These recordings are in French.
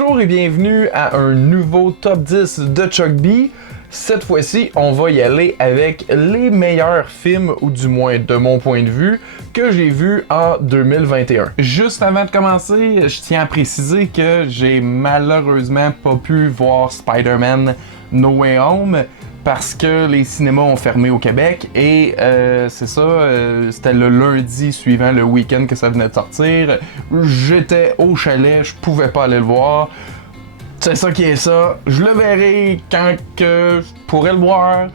Bonjour et bienvenue à un nouveau top 10 de Chuck B. Cette fois-ci, on va y aller avec les meilleurs films, ou du moins de mon point de vue, que j'ai vus en 2021. Juste avant de commencer, je tiens à préciser que j'ai malheureusement pas pu voir Spider-Man No Way Home parce que les cinémas ont fermé au Québec et c'est ça, c'était le lundi suivant le week-end que ça venait de sortir. J'étais au chalet, je pouvais pas aller le voir. C'est ça qui est ça. Je le verrai quand que je pourrais le voir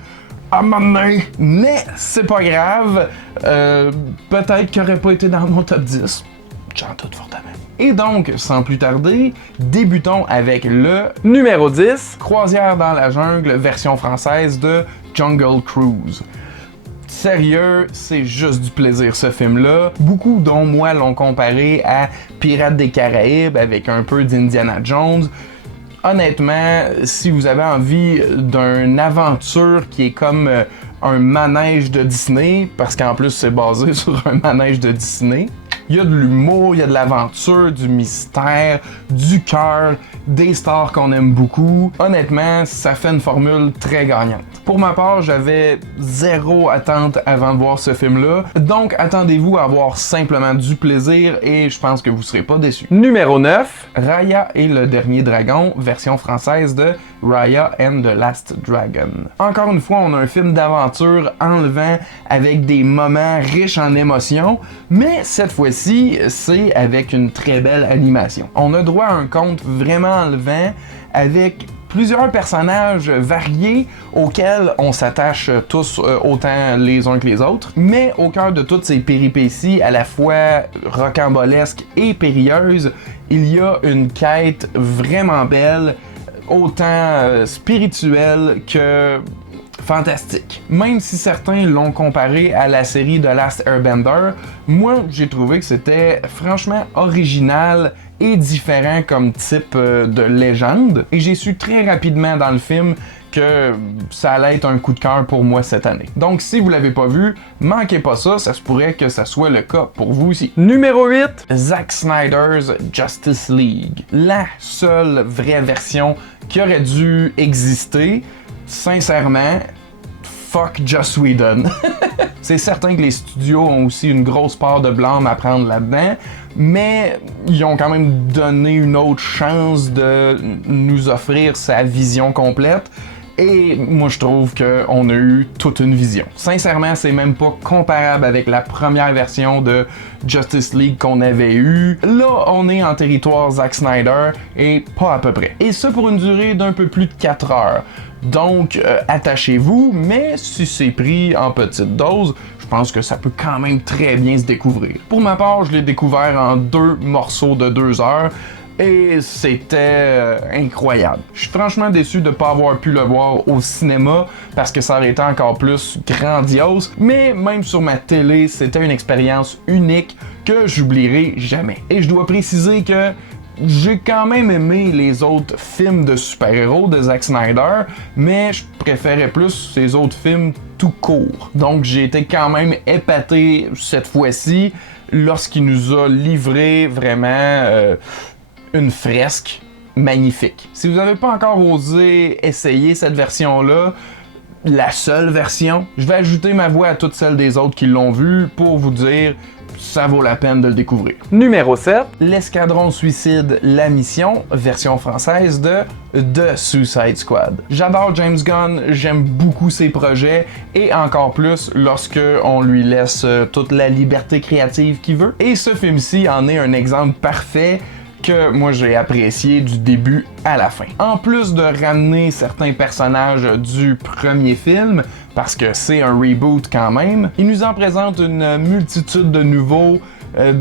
à un moment donné, mais c'est pas grave. Peut-être qu'il aurait pas été dans mon top 10. J'en doute fortement. Et donc, sans plus tarder, débutons avec le numéro 10, Croisière dans la jungle, version française de Jungle Cruise. Sérieux, c'est juste du plaisir ce film-là. Beaucoup, dont moi, l'ont comparé à Pirates des Caraïbes avec un peu d'Indiana Jones. Honnêtement, si vous avez envie d'une aventure qui est comme un manège de Disney, parce qu'en plus c'est basé sur un manège de Disney, il y a de l'humour, il y a de l'aventure, du mystère, du cœur, des stars qu'on aime beaucoup. Honnêtement, ça fait une formule très gagnante. Pour ma part, j'avais zéro attente avant de voir ce film-là, donc attendez-vous à avoir simplement du plaisir et je pense que vous serez pas déçus. Numéro 9, Raya et le dernier dragon, version française de Raya and the Last Dragon. Encore une fois, on a un film d'aventure enlevant avec des moments riches en émotions, mais cette fois-ci, c'est avec une très belle animation. On a droit à un conte vraiment enlevant avec plusieurs personnages variés auxquels on s'attache tous autant les uns que les autres, mais au cœur de toutes ces péripéties à la fois rocambolesques et périlleuses, il y a une quête vraiment belle, autant spirituelle que fantastique. Même si certains l'ont comparé à la série The Last Airbender, moi j'ai trouvé que c'était franchement original et différent comme type de légende, et j'ai su très rapidement dans le film que ça allait être un coup de cœur pour moi cette année. Donc si vous l'avez pas vu, manquez pas ça, ça se pourrait que ça soit le cas pour vous aussi. Numéro 8, Zack Snyder's Justice League. La seule vraie version qui aurait dû exister, sincèrement, fuck Joss Whedon. C'est certain que les studios ont aussi une grosse part de blâme à prendre là-dedans, mais ils ont quand même donné une autre chance de nous offrir sa vision complète. Et moi, je trouve qu'on a eu toute une vision. Sincèrement, c'est même pas comparable avec la première version de Justice League qu'on avait eue. Là, on est en territoire Zack Snyder et pas à peu près. Et ça pour une durée d'un peu plus de 4 heures. Donc, attachez-vous, mais si c'est pris en petite dose, je pense que ça peut quand même très bien se découvrir. Pour ma part, je l'ai découvert en 2 morceaux de 2 heures. Et c'était incroyable. Je suis franchement déçu de ne pas avoir pu le voir au cinéma parce que ça aurait été encore plus grandiose, mais même sur ma télé, c'était une expérience unique que j'oublierai jamais. Et je dois préciser que j'ai quand même aimé les autres films de super-héros de Zack Snyder, mais je préférais plus ces autres films tout court. Donc j'ai été quand même épaté cette fois-ci lorsqu'il nous a livré vraiment une fresque magnifique. Si vous n'avez pas encore osé essayer cette version-là, la seule version, je vais ajouter ma voix à toutes celles des autres qui l'ont vu pour vous dire ça vaut la peine de le découvrir. Numéro 7, L'Escadron Suicide, la mission, version française de The Suicide Squad. J'adore James Gunn, j'aime beaucoup ses projets et encore plus lorsque on lui laisse toute la liberté créative qu'il veut. Et ce film-ci en est un exemple parfait que moi j'ai apprécié du début à la fin. En plus de ramener certains personnages du premier film, parce que c'est un reboot quand même, il nous en présente une multitude de nouveaux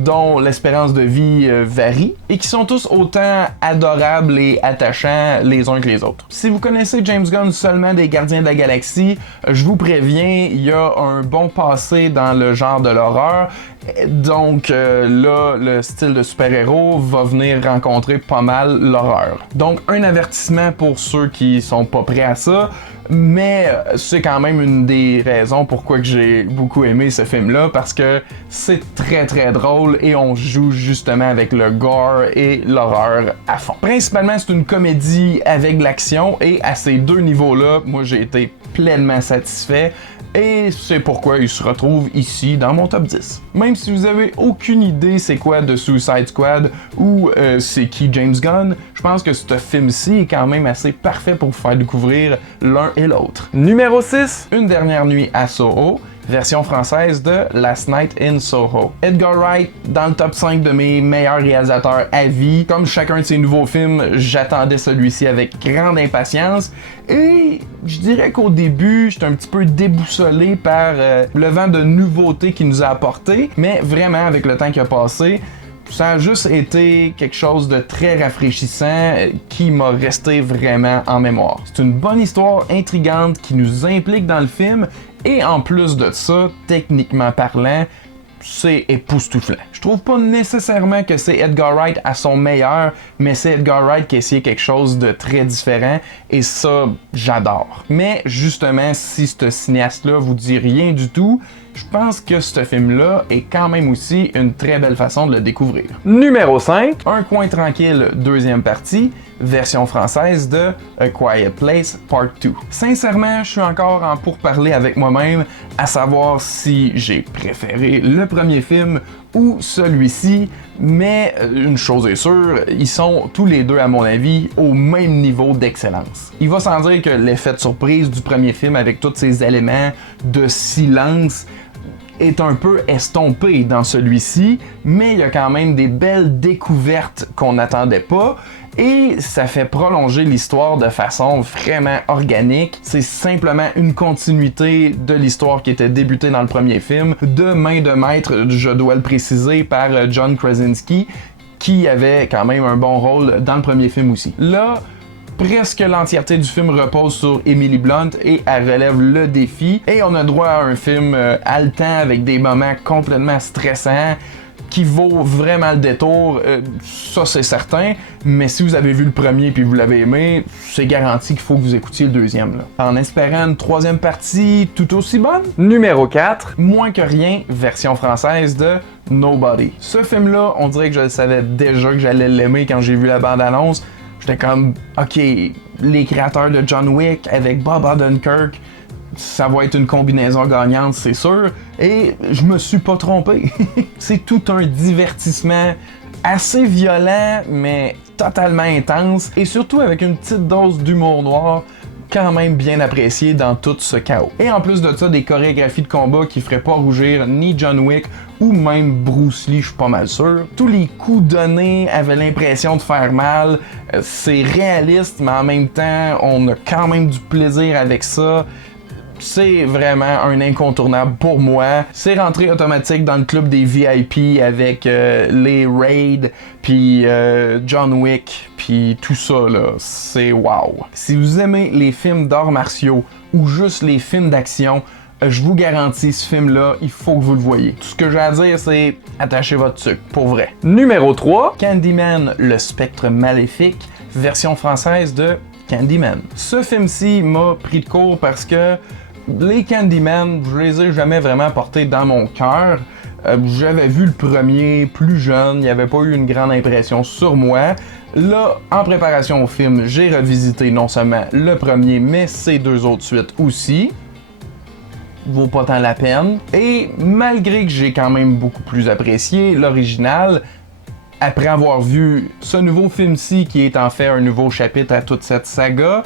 dont l'espérance de vie varie et qui sont tous autant adorables et attachants les uns que les autres. Si vous connaissez James Gunn seulement des Gardiens de la Galaxie, je vous préviens, il y a un bon passé dans le genre de l'horreur Donc là, le style de super-héros va venir rencontrer pas mal l'horreur. Donc un avertissement pour ceux qui sont pas prêts à ça, mais c'est quand même une des raisons pourquoi que j'ai beaucoup aimé ce film-là, parce que c'est très très drôle et on joue justement avec le gore et l'horreur à fond. Principalement, c'est une comédie avec de l'action et à ces deux niveaux-là, moi j'ai été pleinement satisfait. Et c'est pourquoi il se retrouve ici dans mon top 10. Même si vous avez aucune idée c'est quoi de Suicide Squad ou c'est qui James Gunn, je pense que ce film-ci est quand même assez parfait pour vous faire découvrir l'un et l'autre. Numéro 6, Une dernière nuit à Soho, version française de Last Night in Soho. Edgar Wright dans le top 5 de mes meilleurs réalisateurs à vie. Comme chacun de ses nouveaux films, j'attendais celui-ci avec grande impatience. Et je dirais qu'au début, j'étais un petit peu déboussolé par le vent de nouveautés qu'il nous a apporté. Mais vraiment, avec le temps qui a passé, ça a juste été quelque chose de très rafraîchissant qui m'a resté vraiment en mémoire. C'est une bonne histoire intrigante qui nous implique dans le film et en plus de ça, techniquement parlant, c'est époustouflant. Je trouve pas nécessairement que c'est Edgar Wright à son meilleur, mais c'est Edgar Wright qui a essayé quelque chose de très différent et ça, j'adore. Mais justement, si ce cinéaste-là vous dit rien du tout, je pense que ce film-là est quand même aussi une très belle façon de le découvrir. Numéro 5, Un coin tranquille, deuxième partie, version française de A Quiet Place Part 2. Sincèrement, je suis encore en pourparlers avec moi-même à savoir si j'ai préféré le premier film ou celui-ci, mais une chose est sûre, ils sont tous les deux, à mon avis, au même niveau d'excellence. Il va sans dire que l'effet de surprise du premier film avec tous ces éléments de silence est un peu estompé dans celui-ci, mais il y a quand même des belles découvertes qu'on n'attendait pas. Et ça fait prolonger l'histoire de façon vraiment organique. C'est simplement une continuité de l'histoire qui était débutée dans le premier film, de main de maître, je dois le préciser, par John Krasinski, qui avait quand même un bon rôle dans le premier film aussi. Là, presque l'entièreté du film repose sur Emily Blunt et elle relève le défi. Et on a droit à un film haletant avec des moments complètement stressants, qui vaut vraiment le détour, ça c'est certain, mais si vous avez vu le premier puis vous l'avez aimé, c'est garanti qu'il faut que vous écoutiez le deuxième. Là. En espérant une troisième partie tout aussi bonne. Numéro 4, Moins que rien, version française de Nobody. Ce film-là, on dirait que je le savais déjà que j'allais l'aimer quand j'ai vu la bande-annonce. J'étais comme, ok, les créateurs de John Wick avec Bob Odenkirk, ça va être une combinaison gagnante, c'est sûr. Et je me suis pas trompé. C'est tout un divertissement assez violent, mais totalement intense. Et surtout avec une petite dose d'humour noir, quand même bien apprécié dans tout ce chaos. Et en plus de ça, des chorégraphies de combat qui feraient pas rougir ni John Wick ou même Bruce Lee, je suis pas mal sûr. Tous les coups donnés avaient l'impression de faire mal. C'est réaliste, mais en même temps, on a quand même du plaisir avec ça. C'est vraiment un incontournable pour moi. C'est rentré automatique dans le club des VIP avec les Raid, puis John Wick, puis tout ça là. C'est wow. Si vous aimez les films d'arts martiaux ou juste les films d'action, je vous garantis, ce film-là, il faut que vous le voyez. Tout ce que j'ai à dire, c'est attachez votre sucre, pour vrai. Numéro 3, Candyman, le spectre maléfique, version française de Candyman. Ce film-ci m'a pris de court parce que les Candyman, je les ai jamais vraiment portés dans mon cœur. J'avais vu le premier plus jeune, il n'y avait pas eu une grande impression sur moi. Là, en préparation au film, j'ai revisité non seulement le premier, mais ces deux autres suites aussi. Vaut pas tant la peine. Et malgré que j'ai quand même beaucoup plus apprécié l'original, après avoir vu ce nouveau film-ci qui est en fait un nouveau chapitre à toute cette saga,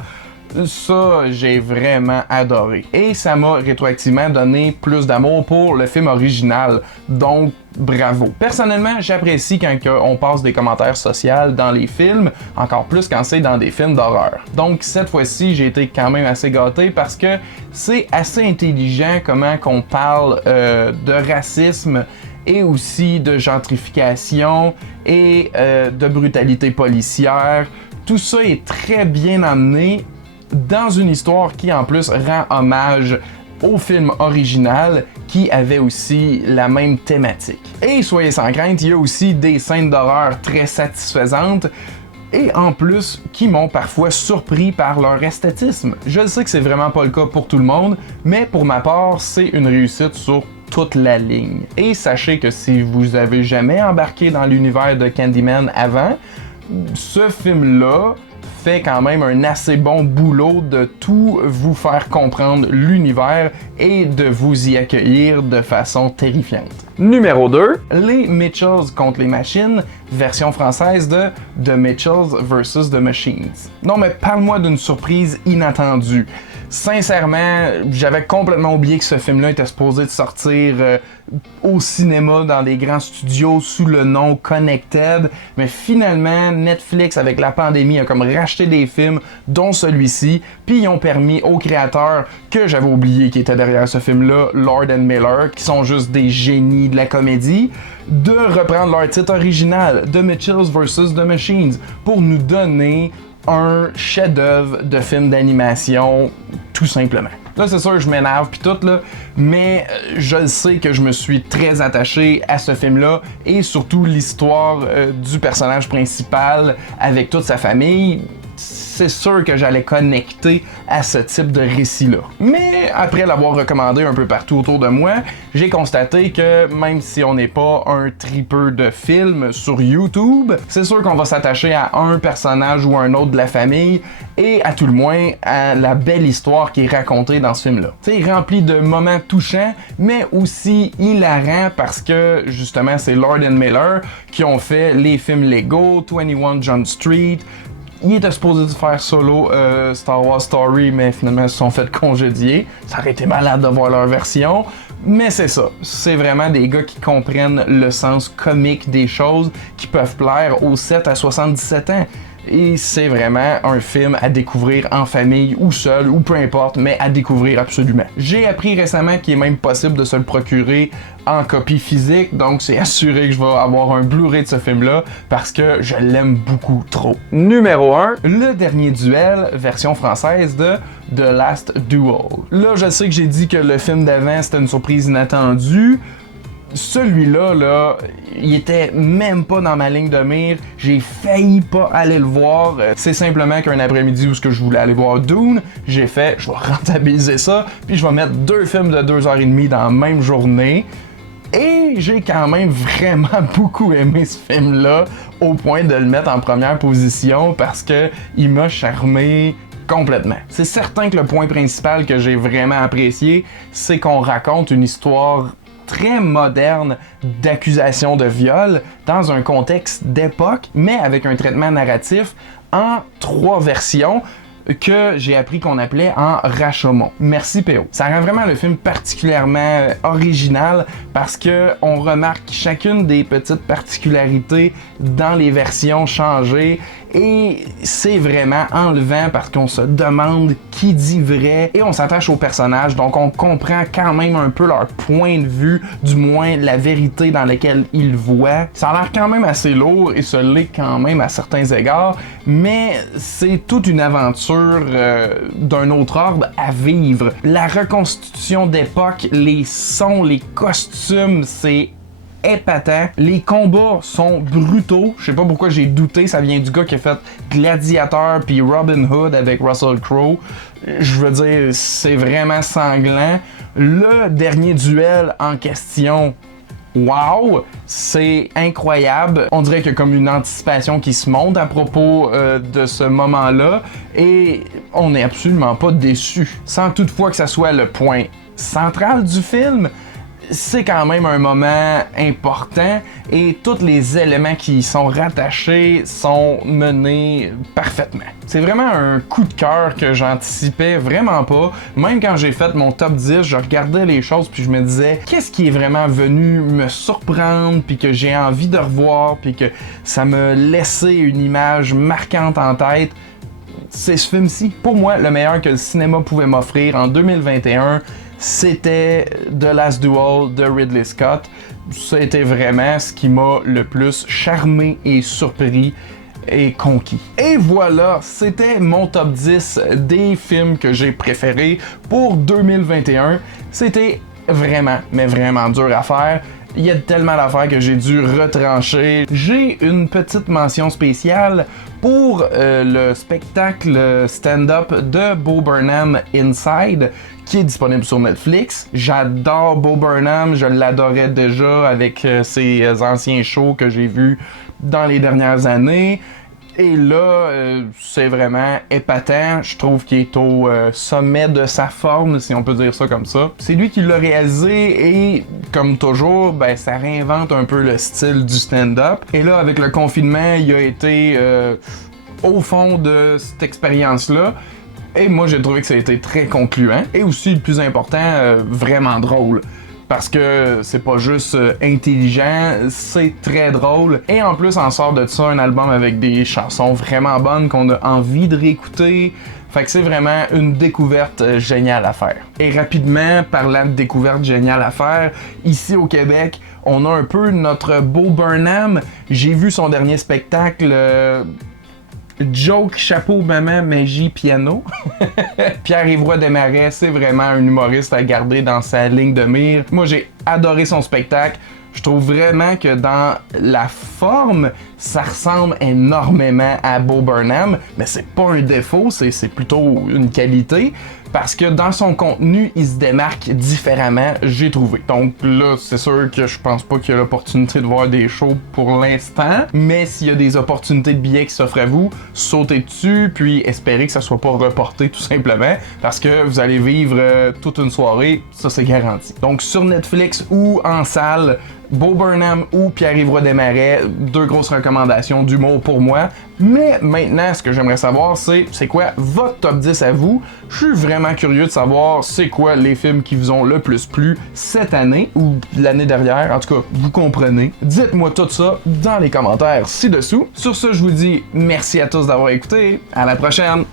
ça, j'ai vraiment adoré. Et ça m'a rétroactivement donné plus d'amour pour le film original. Donc, bravo. Personnellement, j'apprécie quand on passe des commentaires sociaux dans les films, encore plus quand c'est dans des films d'horreur. Donc, cette fois-ci, j'ai été quand même assez gâté parce que c'est assez intelligent comment qu'on parle de racisme et aussi de gentrification et de brutalité policière. Tout ça est très bien amené dans une histoire qui en plus rend hommage au film original qui avait aussi la même thématique. Et soyez sans crainte, il y a aussi des scènes d'horreur très satisfaisantes et en plus qui m'ont parfois surpris par leur esthétisme. Je sais que c'est vraiment pas le cas pour tout le monde, mais pour ma part, c'est une réussite sur toute la ligne. Et sachez que si vous avez jamais embarqué dans l'univers de Candyman avant, ce film-là fait quand même un assez bon boulot de tout vous faire comprendre l'univers et de vous y accueillir de façon terrifiante. Numéro 2, les Mitchells contre les machines, version française de The Mitchells vs. The Machines. Non mais parle-moi d'une surprise inattendue. Sincèrement, j'avais complètement oublié que ce film-là était supposé de sortir au cinéma dans des grands studios sous le nom Connected, mais finalement Netflix avec la pandémie a comme racheté des films dont celui-ci, puis ils ont permis aux créateurs que j'avais oublié qui étaient derrière ce film-là, Lord & Miller, qui sont juste des génies de la comédie, de reprendre leur titre original, The Mitchells vs. The Machines, pour nous donner un chef-d'œuvre de film d'animation, tout simplement. Là, c'est sûr, je m'énerve pis tout, là, mais je sais que je me suis très attaché à ce film-là et surtout l'histoire du personnage principal avec toute sa famille. C'est sûr que j'allais connecter à ce type de récit-là. Mais après l'avoir recommandé un peu partout autour de moi, j'ai constaté que même si on n'est pas un tripeur de films sur YouTube, c'est sûr qu'on va s'attacher à un personnage ou un autre de la famille et à tout le moins à la belle histoire qui est racontée dans ce film-là. C'est rempli de moments touchants, mais aussi hilarants parce que justement c'est Lord & Miller qui ont fait les films Lego, 21 Jump Street. Il était supposé de faire solo Star Wars Story, mais finalement ils se sont fait congédier. Ça aurait été malade de voir leur version. Mais c'est ça. C'est vraiment des gars qui comprennent le sens comique des choses qui peuvent plaire aux 7 à 77 ans. Et c'est vraiment un film à découvrir en famille ou seul ou peu importe, mais à découvrir absolument. J'ai appris récemment qu'il est même possible de se le procurer en copie physique, donc c'est assuré que je vais avoir un Blu-ray de ce film-là parce que je l'aime beaucoup trop. Numéro 1, Le Dernier Duel, version française de The Last Duel. Là, je sais que j'ai dit que le film d'avant c'était une surprise inattendue. Celui-là, là, il était même pas dans ma ligne de mire. J'ai failli pas aller le voir. C'est simplement qu'un après-midi où je voulais aller voir Dune, j'ai fait, je vais rentabiliser ça, puis je vais mettre 2 films de 2h30 dans la même journée. Et j'ai quand même vraiment beaucoup aimé ce film-là, au point de le mettre en première position parce que il m'a charmé complètement. C'est certain que le point principal que j'ai vraiment apprécié, c'est qu'on raconte une histoire très moderne d'accusation de viol dans un contexte d'époque, mais avec un traitement narratif en 3 versions que j'ai appris qu'on appelait en Rashomon. Merci PO. Ça rend vraiment le film particulièrement original parce que on remarque chacune des petites particularités dans les versions changées et c'est vraiment enlevant parce qu'on se demande qui dit vrai et on s'attache aux personnages, donc on comprend quand même un peu leur point de vue, du moins la vérité dans laquelle ils voient. Ça a l'air quand même assez lourd et ce l'est quand même à certains égards, mais c'est toute une aventure d'un autre ordre à vivre. La reconstitution d'époque, les sons, les costumes, c'est épatant. Les combats sont brutaux. Je sais pas pourquoi j'ai douté, ça vient du gars qui a fait Gladiator puis Robin Hood avec Russell Crowe. Je veux dire, c'est vraiment sanglant. Le dernier duel en question, wow, c'est incroyable. On dirait qu'il y a comme une anticipation qui se monte à propos de ce moment-là et on n'est absolument pas déçu. Sans toutefois que ça soit le point central du film, c'est quand même un moment important et tous les éléments qui y sont rattachés sont menés parfaitement. C'est vraiment un coup de cœur que j'anticipais vraiment pas. Même quand j'ai fait mon top 10, je regardais les choses puis je me disais qu'est-ce qui est vraiment venu me surprendre puis que j'ai envie de revoir puis que ça me laissait une image marquante en tête. C'est ce film-ci. Pour moi, le meilleur que le cinéma pouvait m'offrir en 2021, c'était The Last Duel de Ridley Scott. C'était vraiment ce qui m'a le plus charmé et surpris. est conquis. Et voilà, c'était mon top 10 des films que j'ai préférés pour 2021. C'était vraiment, mais vraiment dur à faire. Il y a tellement d'affaires que j'ai dû retrancher. J'ai une petite mention spéciale pour le spectacle stand-up de Bo Burnham Inside, qui est disponible sur Netflix. J'adore Bo Burnham, je l'adorais déjà avec ses anciens shows que j'ai vus dans les dernières années. Et là, c'est vraiment épatant. Je trouve qu'il est au sommet de sa forme, si on peut dire ça comme ça. C'est lui qui l'a réalisé et, comme toujours, ben, ça réinvente un peu le style du stand-up. Et là, avec le confinement, il a été au fond de cette expérience-là. Et moi, j'ai trouvé que ça a été très concluant. Et aussi, le plus important, vraiment drôle. Parce que c'est pas juste intelligent, c'est très drôle. Et en plus, on sort de ça un album avec des chansons vraiment bonnes qu'on a envie de réécouter. Fait que c'est vraiment une découverte géniale à faire. Et rapidement, parlant de découverte géniale à faire, ici au Québec, on a un peu notre Bo Burnham. J'ai vu son dernier spectacle... Joke, chapeau, maman, magie, piano. Pierre-Yves Desmarais, c'est vraiment un humoriste à garder dans sa ligne de mire. Moi, j'ai adoré son spectacle. Je trouve vraiment que dans la forme, ça ressemble énormément à Bo Burnham, mais c'est pas un défaut, c'est plutôt une qualité. Parce que dans son contenu, il se démarque différemment, j'ai trouvé. Donc là, c'est sûr que je pense pas qu'il y a l'opportunité de voir des shows pour l'instant, mais s'il y a des opportunités de billets qui s'offrent à vous, sautez dessus, puis espérez que ça soit pas reporté tout simplement, parce que vous allez vivre toute une soirée, ça c'est garanti. Donc sur Netflix ou en salle, Bo Burnham ou Pierre-Yves Desmarais, deux grosses recommandations d'humour pour moi. Mais maintenant, ce que j'aimerais savoir, c'est quoi votre top 10 à vous? Je suis vraiment curieux de savoir c'est quoi les films qui vous ont le plus plu cette année ou l'année dernière. En tout cas, vous comprenez. Dites-moi tout ça dans les commentaires ci-dessous. Sur ce, je vous dis merci à tous d'avoir écouté. À la prochaine!